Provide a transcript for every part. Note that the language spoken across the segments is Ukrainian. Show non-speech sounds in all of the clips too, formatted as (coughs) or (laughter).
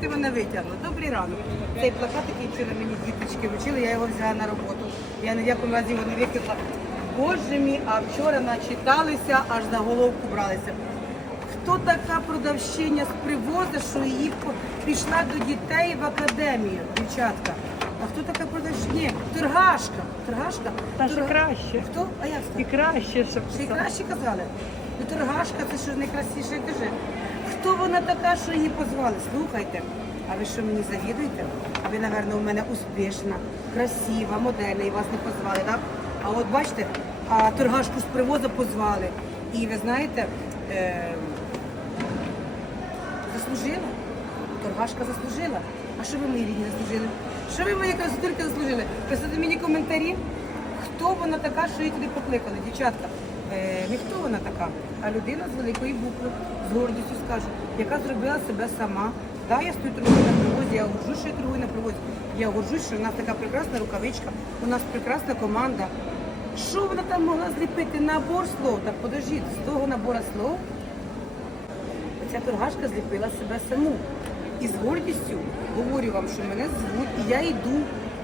ти мене витягла. Добрий ранок. Цей плакат, який вчора мені діточки вручили, я його взяла на роботу. Я в якому разі його не викинула. Боже мій, а вчора начиталися, аж за головку бралися. Хто така продавщиня з привоза, що її пішла до дітей в академію, дівчатка? А хто така продавщиня? Ні, торгашка. Торгашка? Та ж Торга- краще. Хто? А як це? І краще, щоб Ще й краще казали. Ну, торгашка, це що найкрасивіше каже. Хто вона така, що її позвали? Слухайте. А ви що мені завідуєте? Ви, напевно, у мене успішна, красива, модельна, і вас не позвали, так? А от бачите, а торгашку з привоза позвали. І ви знаєте, е- заслужила. Торгашка заслужила. А що ви мої рідні заслужили? Що ви мої красотульки заслужили? Писати мені коментарі. Хто вона така, що її туди покликали? Дівчатка, не хто вона така, а людина з великої букви, з гордістю скаже, яка зробила себе сама. Да, я стою торгую на привозі, я горжусь, що я торгую на привозі. Я горжусь, що в нас така прекрасна рукавичка, у нас прекрасна команда. Що вона там могла зліпити? Набор слов. Так подождіть, з того набору слов ця торгашка зліпила себе саму. І з гордістю говорю вам, що мене звуть, і я йду.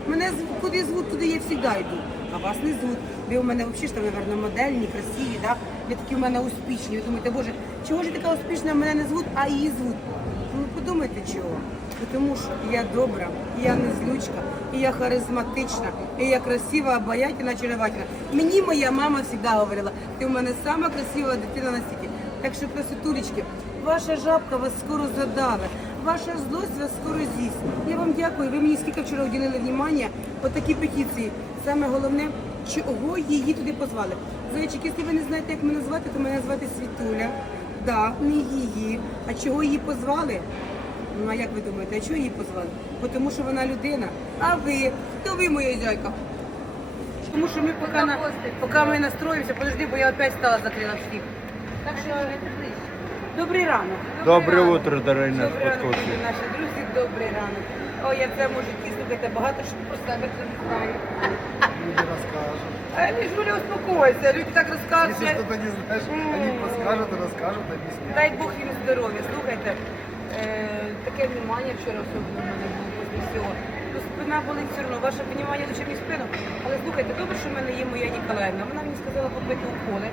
Мене куди звуть, туди я завжди йду. А вас не звуть. Ви у мене взагалі ж там, напевно, модельні, красиві, да? ви такі у мене успішні. Ви думаєте, боже, чого ж така успішна, мене не звуть, а її звуть. Ну подумайте чого. Тому що я добра, і я не злючка, і я харизматична, і я красива, обаятельна, чарівательна. Мені моя мама завжди говорила, ти у мене сама красива дитина на світі. Так що, красотулечки, ваша жабка вас скоро задаве, ваша злость вас скоро з'їсть. Я вам дякую. Ви мені скільки вчора уділили внимання по такій петиції. Саме головне, чого її туди позвали. Зайчик, якщо ви не знаєте, як мене звати, то мене звати Світуля. Да, не її. А чого її позвали? Ну а як ви думаєте, а чого її позвали? Бо Тому що вона людина. А ви? Хто ви, моя зяйка? Тому що ми поки, на, поки ми настроїмося, подожди, бо я опять стала закрила всіх. Так що добрий ранок. Доброе ранок. утро, дорогие Добрий ранок, наші друзі, добрий ранок. Ой, я цьому житті, слухайте, багато що про себе не знаю. Люди расскажут. А я не Жуля, успокойся, люди так Если розказують. что-то не знаешь, они подскажут и расскажут, объяснят. Дай Бог їм здоров'я. Слухайте, е, таке внимання вчора особливо в мене було після всього. Ну, спина болить все одно, ваше внимання лише мені спину. Але слухайте, добре, що в мене є моя Ніколаївна. Вона мені сказала попити уколи.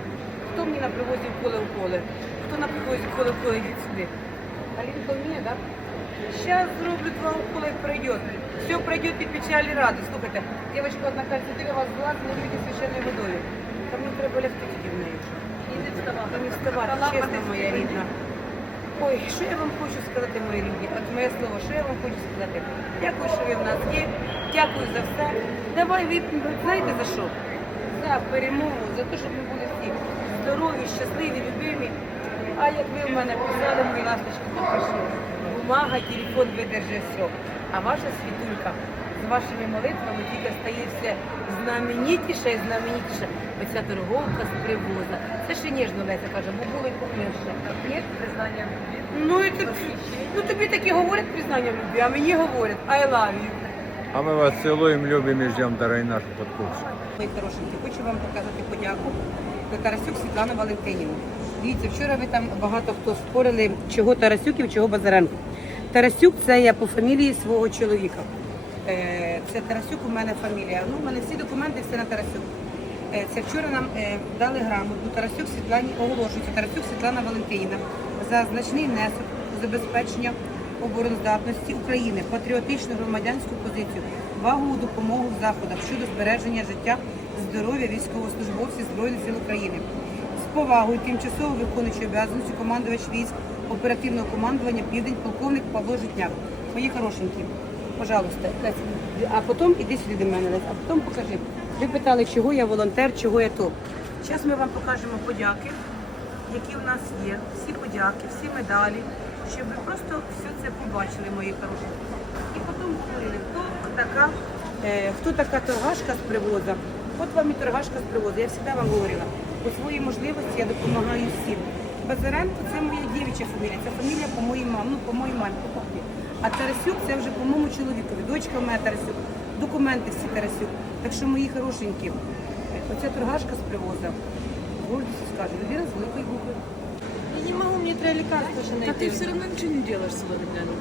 Хто мені на привозі уколи уколи? Хто на привозі уколи уколи йдіть сюди? Алінка вміє, так? Сейчас зроблю два укола і пройдет. Все пройдет і печаль, і радость. Слухайте, дівчинка одна ти вас була, не любите священною водою. Там мені треба лягти тільки в неї. І не вставати. Не вставати, чесно, моя рідна. Ой, що я вам хочу сказати, мої рідні? От моє слово, що я вам хочу сказати? Дякую, що ви в нас є. Дякую за все. Давай вип'ємо, знаєте за що? За перемогу, за те, щоб ми були всі здорові, щасливі, любимі. А як ви в мене писали, мої ласточки, то пішли. Бумага, телефон видержи все. А ваша світулька з вашими молитвами тільки стає все знаменітіше і знаменітіше. Оця торговка з привоза. Це ще ніжно Леся каже, бо було й похмельше. Є признання в любві? Ну, і тут, ну тобі такі говорять признання в любві, а мені говорять I love you. А мы вас целуем, любим и ждем, дорогие наши подписчики. Мої хорошенькі, хочу вам показати подяку Тарасюк Світлану Валентинівну. Дивіться, вчора ви там багато хто спорили, чого Тарасюків, чого Базаренко. Тарасюк це я по фамілії свого чоловіка. Е, Це Тарасюк у мене фамілія. Ну, у мене всі документи, все на Тарасюк. Е, Це вчора нам е, дали грамоту Тарасюк Світлані оголошується Тарасюк Світлана Валентинівна за значний внесок забезпечення обороноздатності України, патріотичну громадянську позицію, вагову допомогу в заходах щодо збереження життя, здоров'я військовослужбовців Збройних сил України. З повагою тимчасово виконуючий обов'язаності командувач військ оперативного командування Південь, полковник Павло Житняк. Мої хорошенькі, пожалуйста, а потім іди сюди до мене, а потім покажи. Ви питали, чого я волонтер, чого я то. Зараз ми вам покажемо подяки, які в нас є, всі подяки, всі медалі, щоб ви просто все це побачили, мої хороші. І потім говорили, хто така, е, хто така торгашка з привоза. От вам і торгашка з привозу. Я завжди вам говорила, по своїй можливості я допомагаю всім. Базаренко це моя дівча фамілія, це фамілія по моїй мамі, ну по моїй мамі, по папі. А Тарасюк це вже по моєму чоловікові. Дочка в мене Тарасюк, документи всі Тарасюк. Так що мої хорошенькі, оця торгашка з привоза, гордість скаже, людина з великої букви. Я не могу, мне треба лекарства же А найти. ты все равно ничего не делаешь сегодня для них.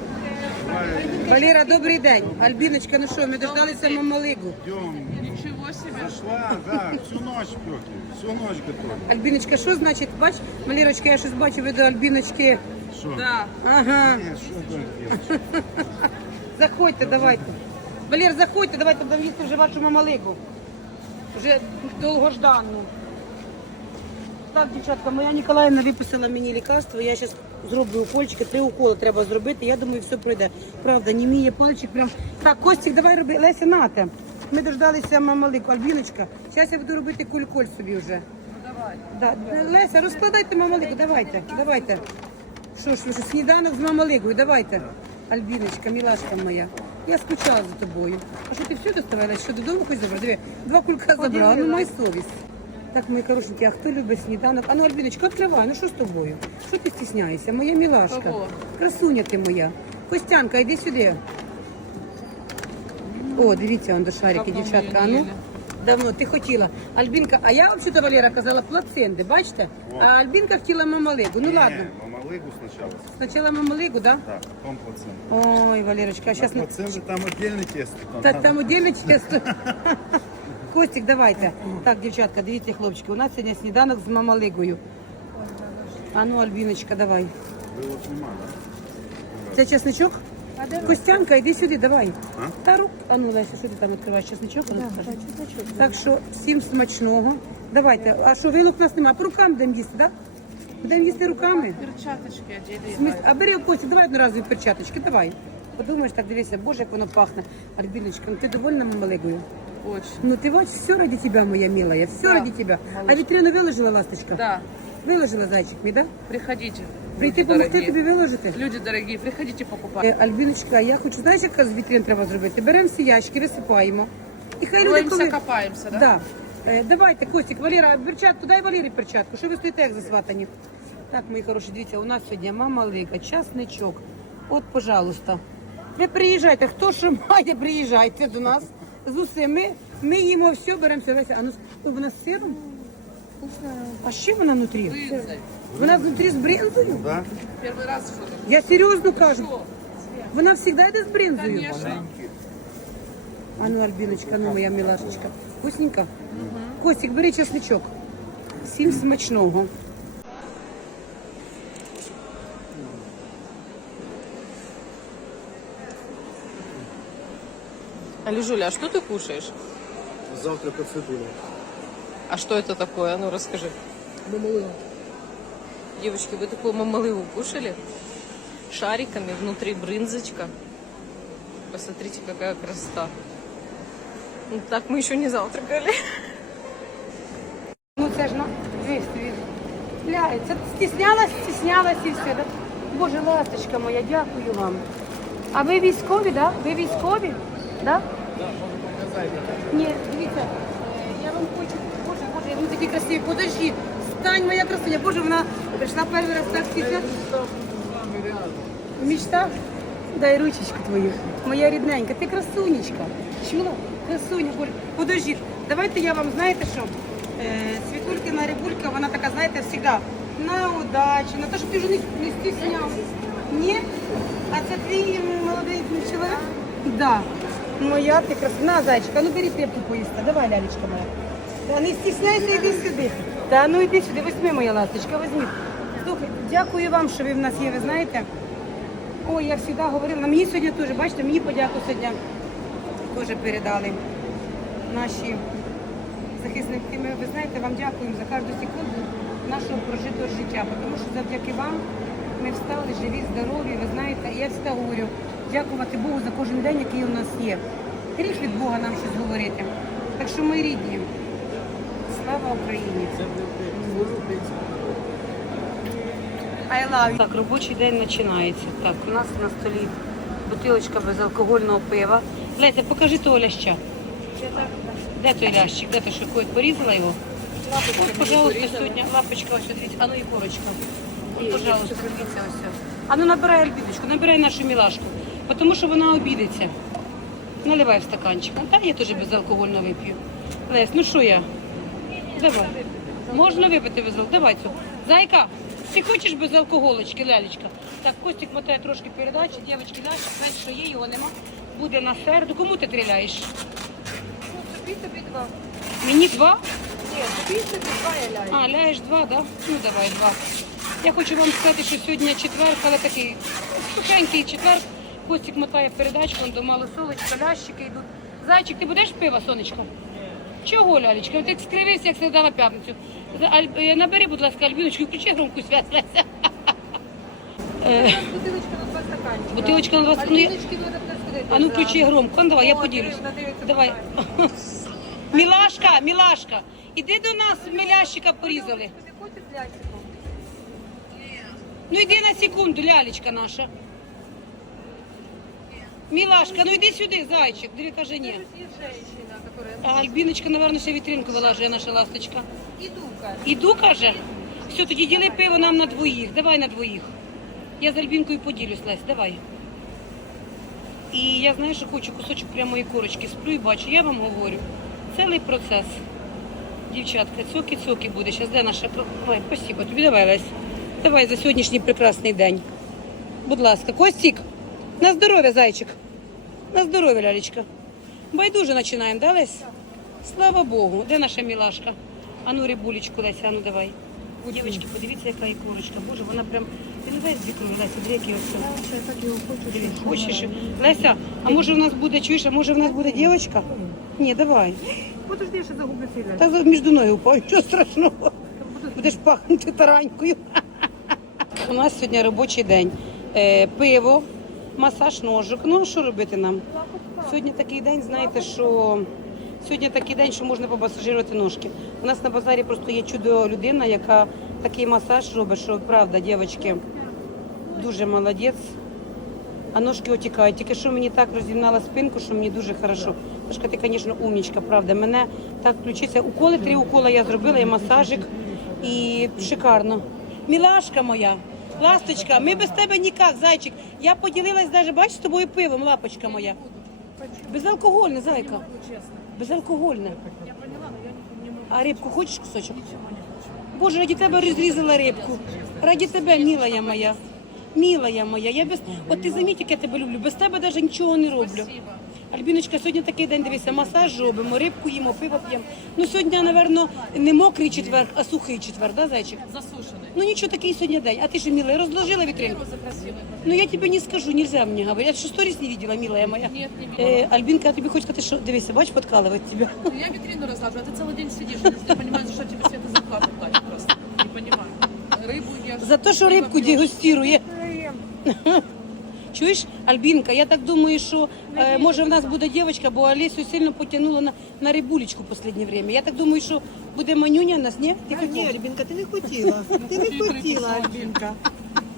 Валера, добрий день. Альбіночка, ну що, ми дождалися мамалигу. Идем. Ничего себе. Зашла, да, всю ночь пекли, всю ночь готовили. Альбіночка, що значить, бач, Валерочка, я щось бачу, ви до Альбіночки. Что? Да. Ага. Нет, что там делать? Заходьте, давайте. Валер, заходьте, давайте будемо їсти вже вашу мамалигу. Вже довгожданну. Так, дівчатка, моя Ніколаївна виписала мені лікарство. Я зараз зроблю укольчики, три уколи треба зробити. Я думаю, все пройде. Правда, німіє пальчик прям. Так, Костік, давай роби. Леся, нате. Ми дождалися мамалику. Альбіночка, зараз я буду робити куль-коль собі вже. Ну давай. Да. Леся, розкладайте мамалигу, давайте, давайте. Що ж, що, сніданок з мамалигою, давайте. Альбіночка, мілашка моя. Я скучала за тобою. А що ти все доставала? Що додому хоч забрала? Диви, два кулька забрала, ну май совість. Так, мої хорошенькі, а хто любить сніданок? А ну, Альбіночка, відкривай, ну що з тобою? Що ти стісняєшся? Моя мілашка. Кого? Красуня ти моя. Костянка, йди сюди. О, дивіться, он до шарики, Давно дівчатка. А ми ну, їли. давно, ти хотіла. Альбінка, а я взагалі Валера казала плаценди, бачите? А Альбінка хотіла мамалигу. Ну ладно. Не, мамалыгу сначала. Спочатку мамалигу, да? Да, потом плаценту. Ой, Валерочка, а На сейчас... плаценты там отдельный тесто. Там Так, надо. там отдельно чесно. (laughs) Костик, давайте. Так, дівчатка, дивіться, хлопчики, у нас сьогодні сніданок з мамалигою. А ну, Альбіночка, давай. Це чесничок? Костянка, йди сюди, давай. Та рук. А ну, Леся, що ти там відкриваєш чесничок? Так що всім смачного. Давайте. А що вилок у нас немає? По рукам будемо їсти, так? Будемо їсти руками. Перчаточки. А бери Костя, давай одноразові перчаточки, давай. Подумаєш, так дивися, боже, як воно пахне. Альбіночка, ну ти довольна мамалигою? Очень. Ну ты бачишь, все ради тебя, моя милая, все Да, ради тебя. А малышка. витрину виложила ласточка? Да. Виложила зайчик мій, да? Приходите. Прийти люди помогти дорогие. тобі виложити? Люди дорогие, приходите покупать. Е, Альбіночка, я хочу, знаєш, яка з вітрин треба зробити? Беремо всі ящики, висипаємо. І хай люди, коли... копаемся, да? Да. Е, давайте, Костік, Валера, перчатку, дай Валері перчатку. Що ви стоїте, як засватані? Так, мої хороші, дивіться, у нас сьогодні мама Лика, часничок. От, пожалуйста. Ви приїжджайте, хто що має, приїжджайте до нас з усіми. Ми їмо все, беремо все. Леся, А ну, ну, вона з сиром? А чим вона внутрі? Вона внутрі з бринзою? Да? Первый раз что ли? Я серйозно кажу. Вона завжди йде з бринзою. Конечно. А ну, Альбіночка, ну моя милашечка. Вкусненько? Костік, бери чесничок. Всім смачного. Алижуля, а что ты кушаешь? Завтра по цибуле. А что это такое? А ну расскажи. Мамалыгу. Девочки, вы такую мамалыгу кушали? Шариками, внутри брынзочка. Посмотрите, какая красота. Ну, так мы еще не завтракали. Ну це ж на дивись, Ляється. Стіснялась, стіснялась і все. Да? Боже, ласточка моя, дякую вам. А ви військові, да? Ви військові? Да? Ні, дивіться, е, я вам хочу. Боже, боже, вони такі красиві. Подожди, стань моя красуня. Боже, вона прийшла перший раз так стісня. Мечта? Дай ручечку твою. Моя рідненька, ти красунечка. Чула? Красуня, Боже. Подожди, давайте я вам, знаєте що? Е, Світулькина рибулька, вона така, знаєте, завжди на удачу, на те, щоб ти вже не, стісняв. Ні? А це твій молодий чоловік? Да. Моя ти красуня. На, зайчика, ну бери хлібку поїсти. Давай, лялечка моя. Та не стісняйся, йди сюди. Та ну йди сюди, візьми, моя ласточка, візьми. Слухай, дякую вам, що ви в нас є, ви знаєте. Ой, я завжди говорила, мені сьогодні теж, бачите, мені подяку сьогодні теж передали наші захисники. Ми, ви знаєте, вам дякуємо за кожну секунду нашого прожитого життя, тому що завдяки вам ми встали живі, здорові, ви знаєте, я завжди говорю, дякувати Богу за кожен день, який у нас є. Гріх від Бога нам щось говорити. Так що ми рідні. Слава Україні! I love you. Так, робочий день починається. Так, у нас на столі бутилочка безалкогольного пива. Леся, покажи того ляща. Де той лящик? Де той шокоїд? Порізала його? От, пожалуйста, сьогодні лапочка, ось дивіться, а ну і корочка. От, пожалуйста, дивіться ось. А ну набирай альбідочку, набирай нашу мілашку, тому що вона обідеться. Наливай в стаканчик. А та я теж безалкогольно вип'ю. Лесь, ну що я? Давай. Можна випити без алкоголю? Давай цю. Зайка, ти хочеш без алкоголочки, лялечка? Так, Костік мотає трошки передачі, дівчатки наші, знаєш, що є, його нема. Буде на середу. Кому ти стріляєш? Ну, тобі тобі два. Мені два? Ні, тобі тобі два я ляю. А, ляєш два, да? Ну давай два. Я хочу вам сказати, що сьогодні четвер, але такий сухенький четвер. Костік мотає передачку, он до малосолочка, лящики йдуть. Зайчик, ти будеш пива, сонечко? Чого, лялечка? Ти скривився, як завжди на п'ятницю. Е, Набери, будь ласка, Альбіночку, і включи громку связь. (laughs) Е, Бутилочка на два стаканчика. Бутилочка на два стаканчика. Ну. А ну включи громко, ну давай, я поділюсь. Давай. (laughs) Мілашка, Мілашка, іди до нас, мілящика порізали. Ну йди на секунду, лялечка наша. Мілашка, ну йди сюди, зайчик. Диви, каже, ні. А Альбіночка, напевно, ще вітринку вилажує наша ласточка. Іду, каже. Іду, каже. Все, тоді діли пиво нам на двоїх. Давай на двоїх. Я з Альбінкою поділюсь, Лесь, давай. І я знаю, що хочу кусочок прямої корочки. Сплю і бачу, я вам говорю. Цілий процес. Дівчатка, цоки-цоки буде. Зараз де наша. Ой, спасибо. Тобі давай, Лесь. Давай за сьогоднішній прекрасний день. Будь ласка, Костік, на здоров'я, зайчик. На здоров'я, лялечка. Байдуже починаємо, да, Лесь? Слава Богу. Де наша мілашка? Ану, рибулечку, Леся, ану давай. Дівчатки, подивіться, яка ікорочка. Боже, вона прям. Ти не знаєш Леся, дві які. Диви, Хочеш? Леся, а може в нас буде, чуєш, а може в нас буде дівчинка? Ні, давай. Подожди, я ще загублю. Та за- між ноги упав, нічого страшного. Будеш пахнути таранькою. (laughs) У нас сьогодні робочий день. Е, пиво, масаж ножик. Ну, що робити нам? Сьогодні такий день, знаєте, що сьогодні такий день, що можна побасажирувати ножки. У нас на базарі просто є чудо людина, яка такий масаж робить, що правда, дівчатки, дуже молодець. А ножки отікають. Тільки що мені так розімнала спинку, що мені дуже хорошо. Сашка, ти, звісно, умнічка, правда. Мене так включиться. Уколи, три укола я зробила, і масажик, і шикарно. Мілашка моя, ласточка, ми без тебе ніяк, зайчик. Я поділилась навіть, бачиш, з тобою пивом, лапочка моя. Безалкогольне, зайка. Безалкогольне. А рибку хочеш кусочок? Боже, раді тебе розрізала рибку. Раді тебе, милая моя. Милая моя. Я без... От ти заміть, як я тебе люблю. Без тебе навіть нічого не роблю. Альбіночка, сьогодні такий день, дивися, масаж робимо, рибку їмо, пиво п'ємо. Ну сьогодні, напевно, не мокрий четвер, а сухий четвер, да, зайчик? Засушенный. Ну нічого, такий сьогодні день. А ти що, милая, розложила вітринку? Розы красивые. Ну я тебе не скажу, нельзя мне говорить. Я что сторис не видела, милая моя. Нет, не видела. Э, Альбинка, я тебе хочу сказать, что, дивися, бач, подкалывает тебя. Ну, Я витрину разлаживаю, а ты целый день сидишь, ты понимаешь, что тебе Света зарплату платит просто. Не понимаю. Рыбу ешь. За те, що пиво рибку пьешь. дегустирує. Чуєш, Альбінка, я так думаю, що е, може в нас буде дівчинка, бо Алісу сильно потягнула на, на рибулечку в останнє время. Я так думаю, що буде манюня нас, ні? Ти Та ні, Альбінка, ти не хотіла. Ти не хотіла, Альбінка.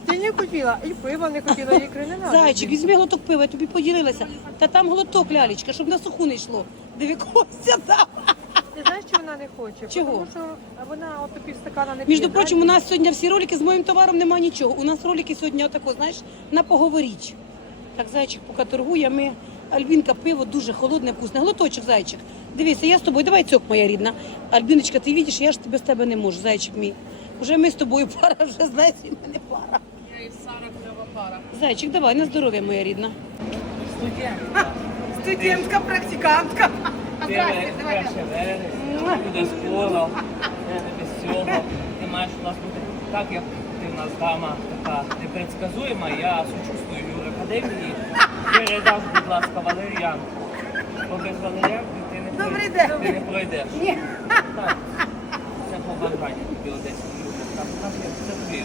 Ти не хотіла. І пива не хотіла, і надо. Зайчик, візьми глоток пива, я тобі поділилася. Та там глоток, лялечка, щоб на суху не йшло. Диви, Костя там. Ти знаєш, що вона не хоче? Чого? Тому що вона от пів стакана не Між п'є, прочим, у нас сьогодні всі ролики з моїм товаром немає нічого. У нас ролики сьогодні отако, знаєш, на поговоріть. Так, зайчик поки торгує, ми Альбінка пиво дуже холодне, вкусне. Глоточок, зайчик. Дивися, я з тобою, давай цьок, моя рідна. Альбіночка, ти бачиш, я ж без тебе не можу, зайчик мій. Уже ми з тобою (laughs) пара, вже знаєш, і мене пара. Я и Сара клева пара. Зайчик, давай, на здоров'я, моя рідна. Студентка, практикантка. Перше вересня, буде скоро, без цього. Ти маєш у нас бути так, як ти в нас дама така непредсказуема. Я сучувствую Юрій Академії. Передав, будь ласка, валеріанку. Бо без валеріанки ти не Добрий пройдеш. день. Ти не пройдеш. Ні. Так. Це побажання тобі Одесі Юрій. Так, так, це твоє.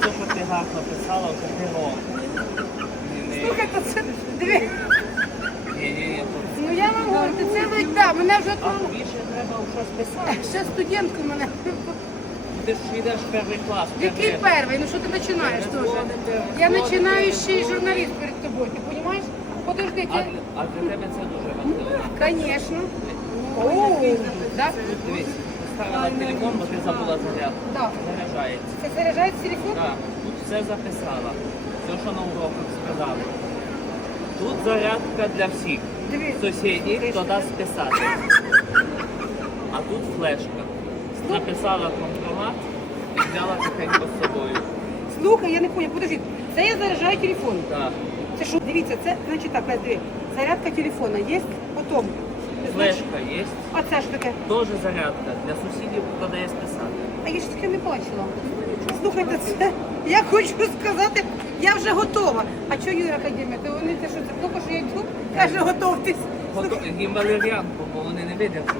Те, що ти гарно писала, це перо. Ні, ні, Слухайте, це диви. ні, ні, ні. Ну я вам говорю, ти цілий да, мене вже А тобі ще треба щось писати. ще студентку мене. Ти ж йдеш перший клас. Який перший. перший? Ну що ти починаєш теж? Я починаючий журналіст перед тобою, ти розумієш? Подожди, А, ти... а для тебе це дуже важливо. Звісно. О, да? Дивись, поставила телефон, бо ти забула зарядку. Да. Заряджається. Це заряджається телефон? Так, тут все записала. Все, що на уроках сказали. Тут зарядка для всіх. Сусідів, хто дасть писати. (laughs) А тут флешка. Написала компромат і взяла тихенько з собою. Слухай, я не поняла, подожди, це я заряджаю телефон. Так. Це що, дивіться, це, значить так, диви, зарядка телефона є, потім. Значить, Флешка є. а це ж таке? Теж зарядка. Для сусідів хто дає списати. А я ж таке не бачила. Слухайте, це я хочу сказати, я вже готова. А чого Юра Академія? То вони це що це тільки що я йду, каже, готовтесь. Фото їм валеріанку, бо вони не видержать.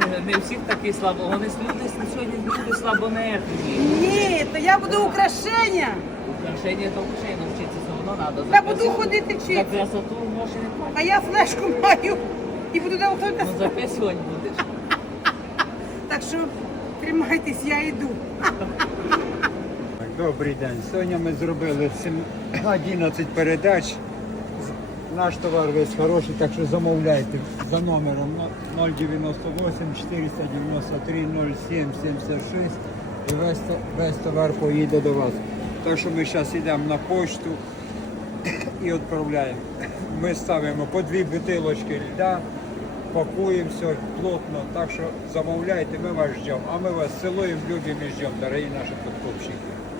Не, не всіх такі слабо. Вони люди сьогодні люди слабонервні. Ні, то я буду украшення. Украшення то украшення вчитися все одно треба. Я буду ходити За вчитися. красоту гроші не. А я флешку маю і буду Ну готувати. записувати будеш. Так що тримайтесь, я йду. (laughs) Добрий день. Сьогодні ми зробили 11 (coughs) передач. Наш товар весь хороший, так що замовляйте за номером 098 493 07 76 і весь, весь товар поїде до вас. Так що ми зараз йдемо на почту (coughs) і відправляємо. (coughs) Ми ставимо по дві бутилочки льда, пакуємо все плотно, так що замовляйте, ми вас ждемо. А ми вас цілуємо, любимо і ждемо, дорогі наші подкупщики.